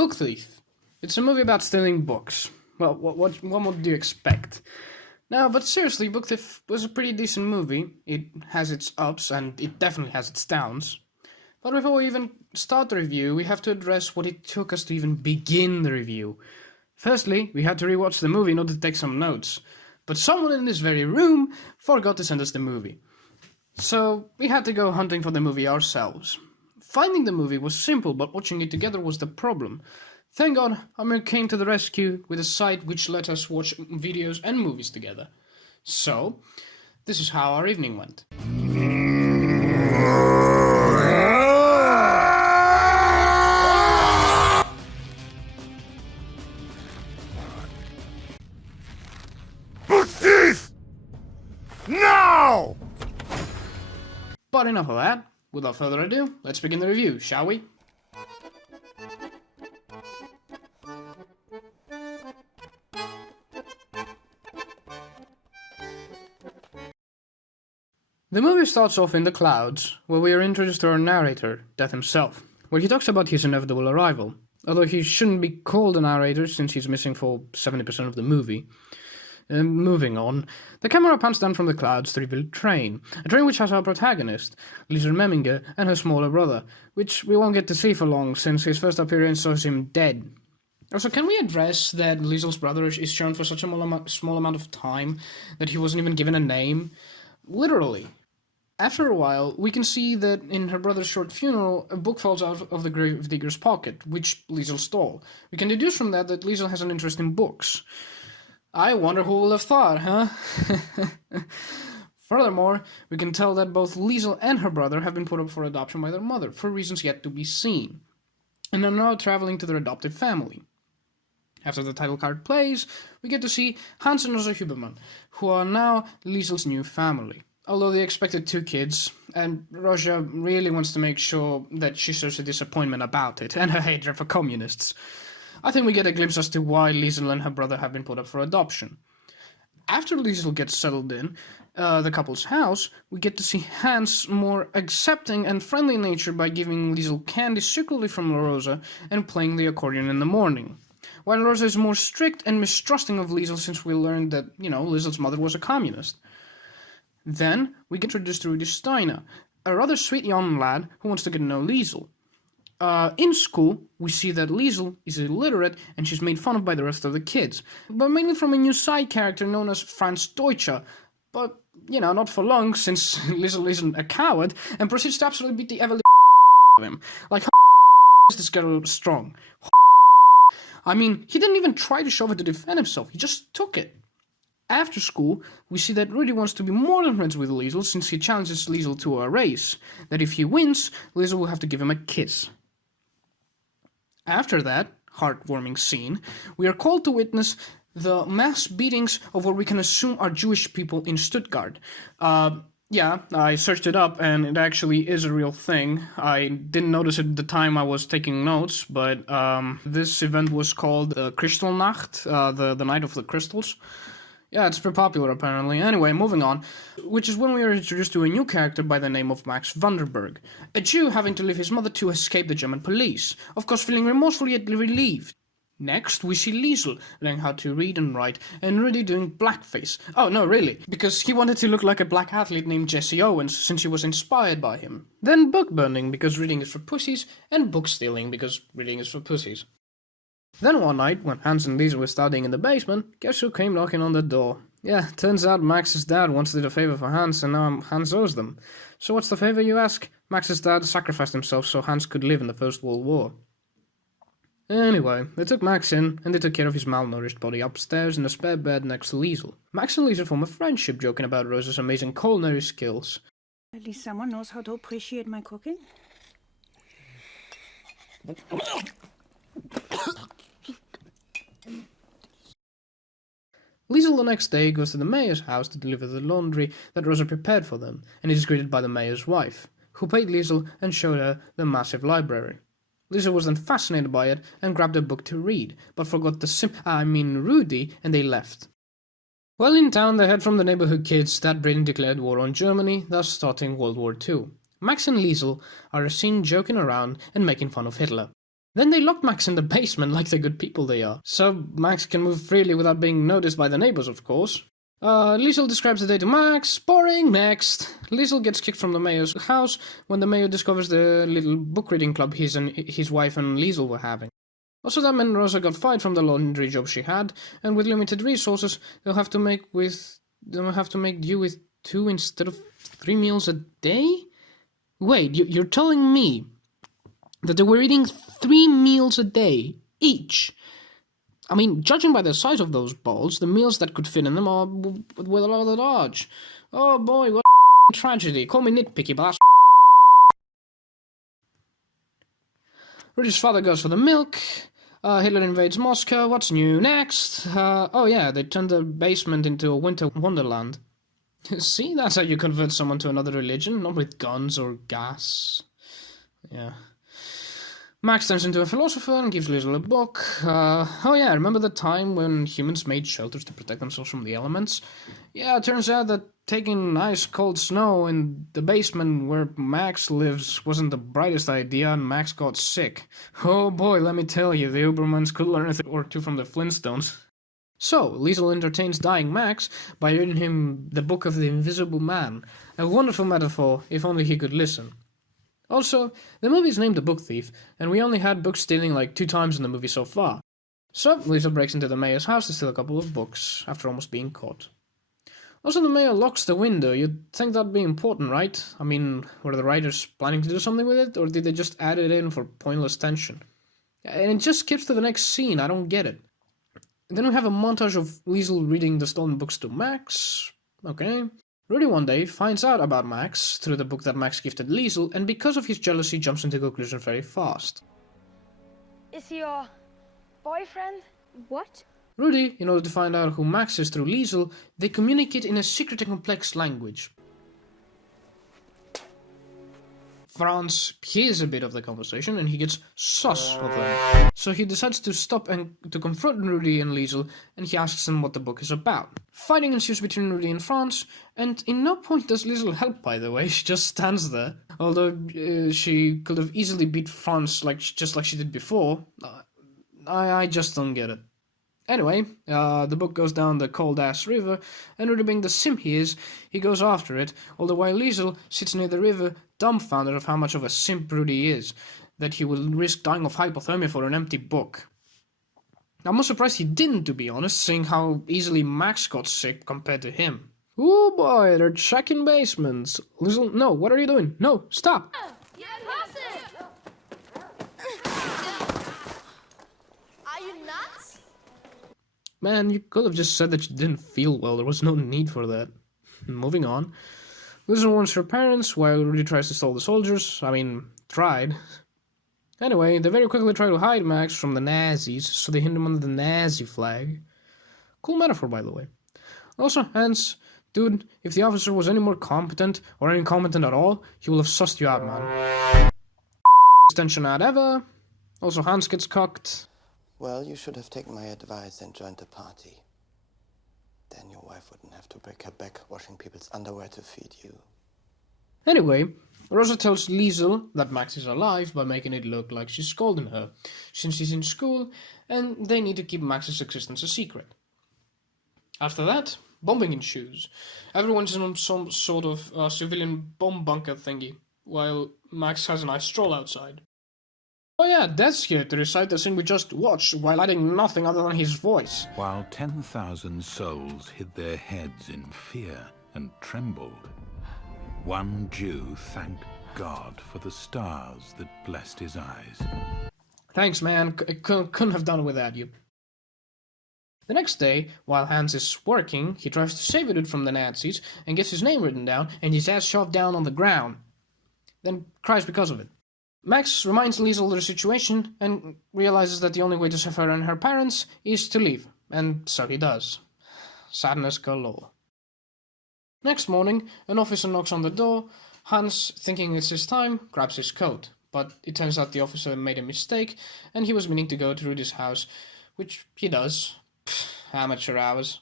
Book Thief. It's a movie about stealing books. Well, what more do you expect? No, but seriously, Book Thief was a pretty decent movie. It has its ups and it definitely has its downs. But before we even start the review, we have to address what it took us to even begin the review. Firstly, we had to rewatch the movie in order to take some notes. But someone in this very room forgot to send us the movie. So we had to go hunting for the movie ourselves. Finding the movie was simple, but watching it together was the problem. Thank God, Amir came to the rescue with a site which let us watch videos and movies together. So, this is how our evening went. Book Thief! Now! But enough of that. Without further ado, let's begin the review, shall we? The movie starts off in the clouds, where we are introduced to our narrator, Death himself, where he talks about his inevitable arrival, although he shouldn't be called a narrator since he's missing for 70% of the movie. Moving on, the camera pans down from the clouds to reveal a train which has our protagonist, Liesl Memminger, and her smaller brother, which we won't get to see for long since his first appearance shows him dead. Also, can we address that Liesl's brother is shown for such a small amount of time that he wasn't even given a name? Literally. After a while, we can see that in her brother's short funeral, a book falls out of the gravedigger's pocket, which Liesl stole. We can deduce from that Liesl has an interest in books. I wonder who will have thought, huh? Furthermore, we can tell that both Liesl and her brother have been put up for adoption by their mother, for reasons yet to be seen, and are now traveling to their adoptive family. After the title card plays, we get to see Hans and Rosa Huberman, who are now Liesl's new family. Although they expected 2 kids, and Rosa really wants to make sure that she shows a disappointment about it, and her hatred for communists. I think we get a glimpse as to why Liesl and her brother have been put up for adoption. After Liesl gets settled in the couple's house, we get to see Hans more accepting and friendly in nature by giving Liesl candy secretly from Rosa and playing the accordion in the morning. While Rosa is more strict and mistrusting of Liesl since we learned that, Liesl's mother was a communist. Then, we get introduced to Rudy Steiner, a rather sweet young lad who wants to get to know Liesl. In school, we see that Liesl is illiterate and she's made fun of by the rest of the kids, but mainly from a new side character known as Franz Deutscher. But, not for long, since Liesl isn't a coward and proceeds to absolutely beat the ever of him. Like, how is this girl strong? I mean, he didn't even try to shove it to defend himself, he just took it. After school, we see that Rudy wants to be more than friends with Liesl since he challenges Liesl to a race, that if he wins, Liesl will have to give him a kiss. After that heartwarming scene, we are called to witness the mass beatings of what we can assume are Jewish people in Stuttgart. Yeah, I searched it up and it actually is a real thing. I didn't notice it at the time I was taking notes, but this event was called Kristallnacht, the Night of the Crystals. Yeah, it's pretty popular apparently. Anyway, moving on, which is when we are introduced to a new character by the name of Max Vanderberg, a Jew having to leave his mother to escape the German police, of course feeling remorseful yet relieved. Next, we see Liesl learning how to read and write, and Rudy doing blackface. Oh, no, really, because he wanted to look like a black athlete named Jesse Owens, since he was inspired by him. Then book burning, because reading is for pussies, and book stealing, because reading is for pussies. Then one night, when Hans and Liesl were studying in the basement, guess who came knocking on the door? Yeah, turns out Max's dad once did a favor for Hans, and now Hans owes them. So what's the favor, you ask? Max's dad sacrificed himself so Hans could live in the First World War. Anyway, they took Max in, and they took care of his malnourished body upstairs in a spare bed next to Liesl. Max and Liesl form a friendship, joking about Rosa's amazing culinary skills. At least someone knows how to appreciate my cooking. Liesl the next day goes to the mayor's house to deliver the laundry that Rosa prepared for them, and is greeted by the mayor's wife, who paid Liesl and showed her the massive library. Liesl was then fascinated by it and grabbed a book to read, but forgot Rudy, and they left. While in town, they heard from the neighborhood kids that Britain declared war on Germany, thus starting World War II. Max and Liesl are seen joking around and making fun of Hitler. Then they locked Max in the basement like the good people they are. So Max can move freely without being noticed by the neighbors, of course. Liesel describes the day to Max. Boring. Next. Liesel gets kicked from the mayor's house when the mayor discovers the little book reading club his wife and Liesel were having. Also, that meant Rosa got fired from the laundry job she had, and with limited resources, they'll have to make do with 2 instead of 3 meals a day? Wait, you're telling me that they were eating 3 meals a day each? I mean, judging by the size of those bowls, the meals that could fit in them are well rather large. Oh boy, what a tragedy. Call me nitpicky, but that's... Rudy's father goes for the milk. Hitler invades Moscow. What's new? Next. Oh yeah, they turned the basement into a winter wonderland. See, that's how you convert someone to another religion, not with guns or gas. Yeah. Max turns into a philosopher and gives Liesel a book. Oh yeah, remember the time when humans made shelters to protect themselves from the elements? Yeah, it turns out that taking ice cold snow in the basement where Max lives wasn't the brightest idea, and Max got sick. Oh boy, let me tell you, the Ubermans could learn a thing or two from the Flintstones. So, Liesel entertains dying Max by reading him the Book of the Invisible Man. A wonderful metaphor, if only he could listen. Also, the movie is named The Book Thief, and we only had book stealing like 2 times in the movie so far. So, Liesel breaks into the mayor's house to steal a couple of books, after almost being caught. Also, the mayor locks the window. You'd think that'd be important, right? I mean, were the writers planning to do something with it, or did they just add it in for pointless tension? And it just skips to the next scene, I don't get it. Then we have a montage of Liesel reading the stolen books to Max. Okay. Rudy one day finds out about Max through the book that Max gifted Liesel, and because of his jealousy jumps into conclusions very fast. Is he your boyfriend? What? Rudy, in order to find out who Max is through Liesel, they communicate in a secret and complex language. Franz hears a bit of the conversation and he gets sus of them. So he decides to stop and to confront Rudy and Liesel, and he asks them what the book is about. Fighting ensues between Rudy and Franz, and in no point does Liesel help, by the way. She just stands there. Although she could have easily beat Franz just like she did before. I just don't get it. Anyway, the book goes down the cold-ass river, and Rudy, being the simp he is, he goes after it, all the while Liesel sits near the river, dumbfounded of how much of a simp Rudy is, that he will risk dying of hypothermia for an empty book. I'm not surprised he didn't, to be honest, seeing how easily Max got sick compared to him. Ooh boy, they're checking basements. Liesel, no, what are you doing? No, stop! Are you nuts? Man, you could have just said that you didn't feel well. There was no need for that. Moving on. Liesel warns her parents while Rudy tries to stall the soldiers. I mean, tried. Anyway, they very quickly try to hide Max from the Nazis, so they hid him under the Nazi flag. Cool metaphor, by the way. Also, Hans, dude, if the officer was any more competent, or incompetent at all, he will have sussed you out, man. Extension ad ever. Also, Hans gets cocked. Well, you should have taken my advice and joined the party. Then your wife wouldn't have to break her back washing people's underwear to feed you. Anyway, Rosa tells Liesel that Max is alive by making it look like she's scolding her, since he's in school, and they need to keep Max's existence a secret. After that, bombing ensues. Everyone's in some sort of civilian bomb bunker thingy, while Max has a nice stroll outside. Oh yeah, Dad's here to recite the scene we just watched while adding nothing other than his voice. While 10,000 souls hid their heads in fear and trembled, one Jew thanked God for the stars that blessed his eyes. Thanks, man. Couldn't have done it without you. The next day, while Hans is working, he tries to save a dude from the Nazis and gets his name written down and his ass shoved down on the ground. Then cries because of it. Max reminds Liesel of the situation and realizes that the only way to save her and her parents is to leave, and so he does. Sadness galore. Next morning, an officer knocks on the door. Hans, thinking it's his time, grabs his coat, but it turns out the officer made a mistake and he was meaning to go to Rudy's house, which he does. Amateur hours.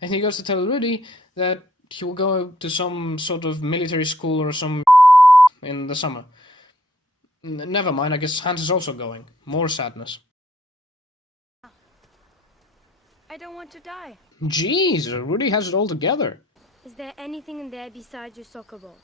And he goes to tell Rudy that he will go to some sort of military school or some in the summer. Never mind, I guess Hans is also going. More sadness. I don't want to die. Jeez, Rudy has it all together. Is there anything in there besides your soccer ball?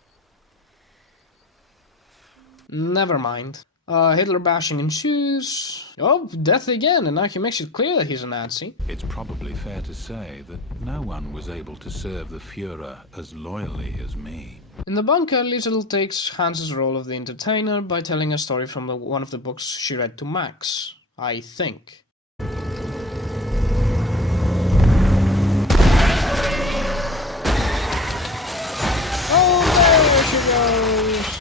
Never mind. Hitler bashing ensues. Oh, death again, and now he makes it clear that he's a Nazi. It's probably fair to say that no one was able to serve the Fuhrer as loyally as me. In the bunker, Liesel takes Hans's role of the entertainer by telling a story from one of the books she read to Max, I think.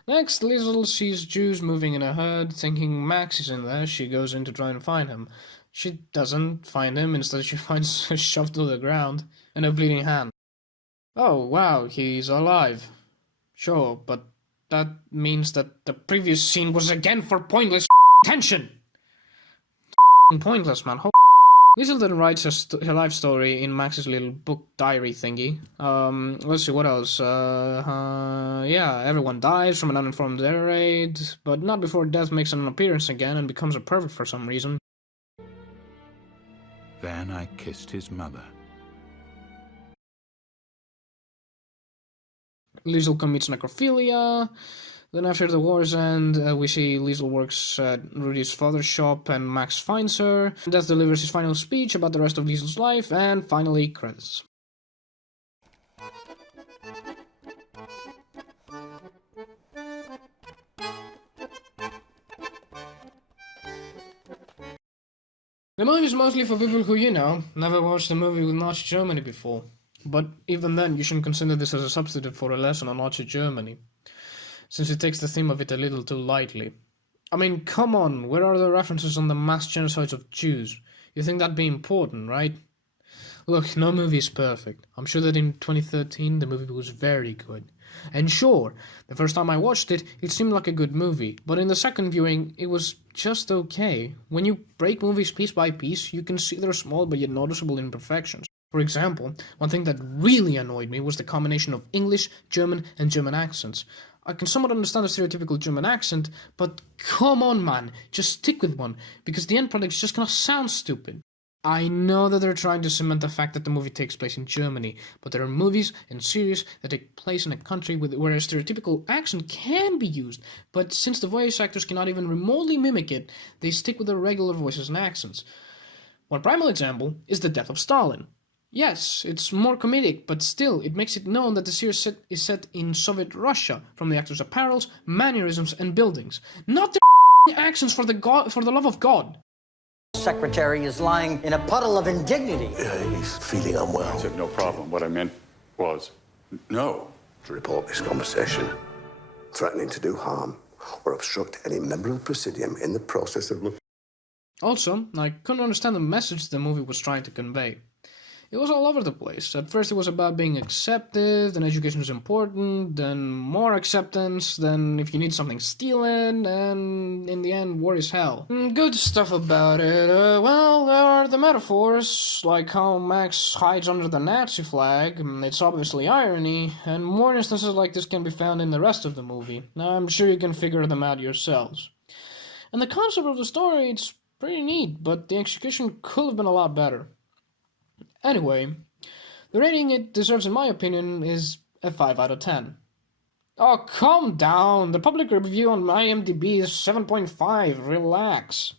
Next, Liesel sees Jews moving in a herd. Thinking Max is in there, she goes in to try and find him. She doesn't find him, instead she finds a shoved to the ground and a bleeding hand. Oh wow, he's alive. Sure, but that means that the previous scene was again for pointless tension. Pointless, man. Liesel then writes her life story in Max's little book diary thingy. Let's see, what else? Yeah, everyone dies from an uninformed air raid, but not before death makes an appearance again and becomes a pervert for some reason. Then I kissed his mother. Liesel commits necrophilia. Then after the war's end, we see Liesel works at Rudy's father's shop and Max finds her. Death delivers his final speech about the rest of Liesel's life, and finally, credits. The movie is mostly for people who, never watched a movie with Nazi Germany before. But even then, you shouldn't consider this as a substitute for a lesson on Nazi Germany, since it takes the theme of it a little too lightly. I mean, come on, where are the references on the mass genocides of Jews? You think that'd be important, right? Look, no movie is perfect. I'm sure that in 2013 the movie was very good. And sure, the first time I watched it, it seemed like a good movie, but in the second viewing, it was just okay. When you break movies piece by piece, you can see their small but yet noticeable imperfections. For example, one thing that really annoyed me was the combination of English, German, and German accents. I can somewhat understand a stereotypical German accent, but come on, man, just stick with one, because the end product is just gonna sound stupid. I know that they're trying to cement the fact that the movie takes place in Germany, but there are movies and series that take place in a country where a stereotypical accent can be used, but since the voice actors cannot even remotely mimic it, they stick with their regular voices and accents. One primal example is The Death of Stalin. Yes, it's more comedic, but still, it makes it known that the series is set in Soviet Russia, from the actors' apparels, mannerisms, and buildings. Not their accents, for the love of God. Secretary is lying in a puddle of indignity. He's feeling unwell. I said no problem. What I meant was no. To report this conversation, threatening to do harm or obstruct any member of the Presidium in the process of looking. Also, I couldn't understand the message the movie was trying to convey. It was all over the place. At first it was about being accepted, then education is important, then more acceptance, then if you need something, steal it, and in the end, war is hell. Good stuff about it. Well, there are the metaphors, like how Max hides under the Nazi flag. It's obviously irony, and more instances like this can be found in the rest of the movie. I'm sure you can figure them out yourselves. And the concept of the story, it's pretty neat, but the execution could have been a lot better. Anyway, the rating it deserves, in my opinion, is a 5 out of 10. Oh, calm down. The public review on IMDb is 7.5. Relax.